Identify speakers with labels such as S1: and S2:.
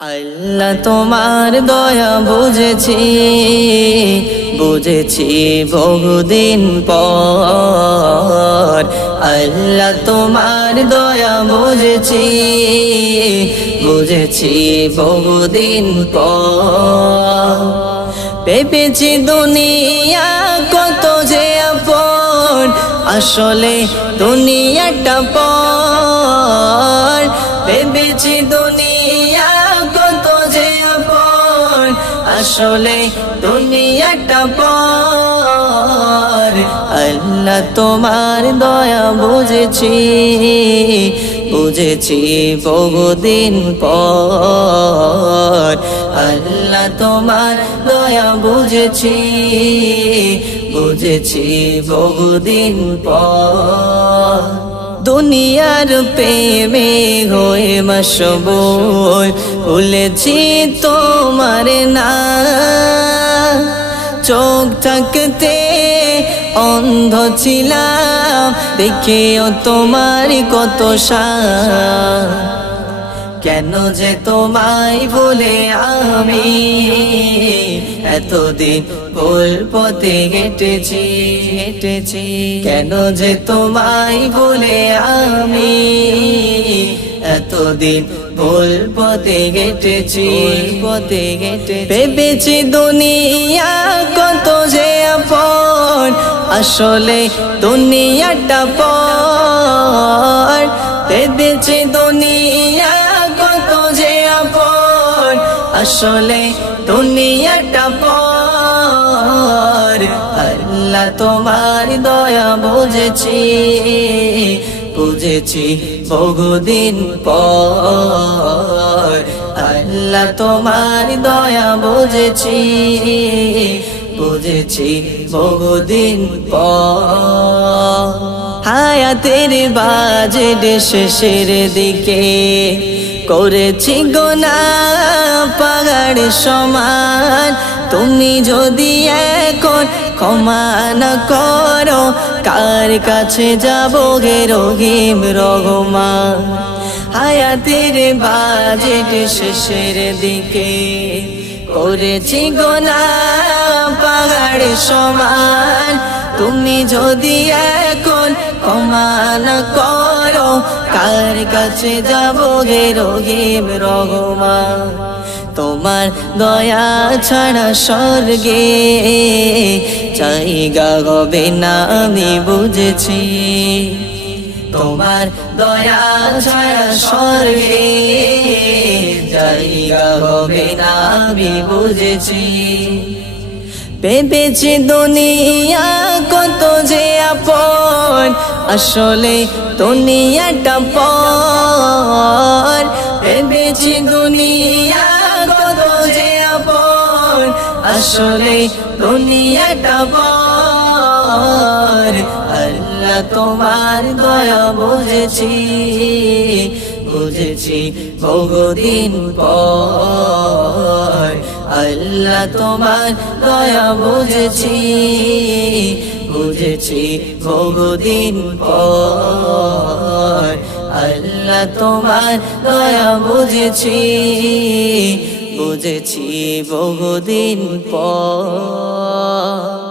S1: আল্লাহ তোমার দয়া বুঝেছি বুঝেছি বহুদিন পর। আল্লাহ তোমার দয়া বুঝেছি বুঝেছি বহুদিন পেপেছি দুনিয়া কত যে আপন, আসলে দুনিয়াটা পর। ভেবেছি দুনিয়া আসলে তুমি একটা পর। আল্লাহ তোমার দয়া বুঝেছি বুঝেছি বহুদিন পর। আল্লাহ তোমার দয়া বুঝেছি বুঝেছি বহুদিন পর। দুনিয়ার প্রেমে হয়ে মশবুল, ভুলেছি তোমার না। চোখ থাকতে অন্ধ ছিলাম, দেখেও তোমার কত কেন যে তোমায় বলে আমি? এতদিন ভুল পথে হেঁটেছি। হেঁটেছি। কেন যে তোমায় বলে আমি এতদিন ভুল পথে হেঁটেছি। পথে হেঁটে ভেবেছি দুনিয়া কত যে আপন আসলে দুনিয়াটা পর। ভেবেছি দুনিয়া কত যে আপন আসলে দুনিয়াটা পর। তোমার দয়া বুঝেছি বুঝেছি বহুদিন পর। আল্লাহ তোমার দয়া বুঝেছি বুঝেছি বহুদিন পর। হায়াতের বাজের শেষের দিকে করেছি গোনা পাহাড় সমান। তুমি যদি এখন ক্ষমা না করো, কার কাছে যাব গে রহিম রহমান? হায়াতের বাজেট শেষের দিকে করেছি গোনা পাহাড় সমান। তুমি যদি এখন ক্ষমা না করো, কার কাছে যাব গে রহিম রহমান? তোমার দয়া ছাড়া স্বর্গে জায়গা হবে না আমি বুঝেছি। তোমার দয়া ছাড়া স্বর্গে জায়গা হবে না আমি বুঝেছি। ভেবেছি দুনিয়া কত যে আপন, আসলে দুনিয়াটা পর। ভেবেছি দুনিয়া আসলে দুনিয়াটা পর আল্লাহ তোমার দয়া বুঝেছি বুঝেছি বহুদিন পর। আল্লাহ তোমার দয়া বুঝেছি বুঝেছি বহুদিন পর। আল্লাহ তোমার দয়া বুঝেছি। বুঝেছি বহুদিন পর।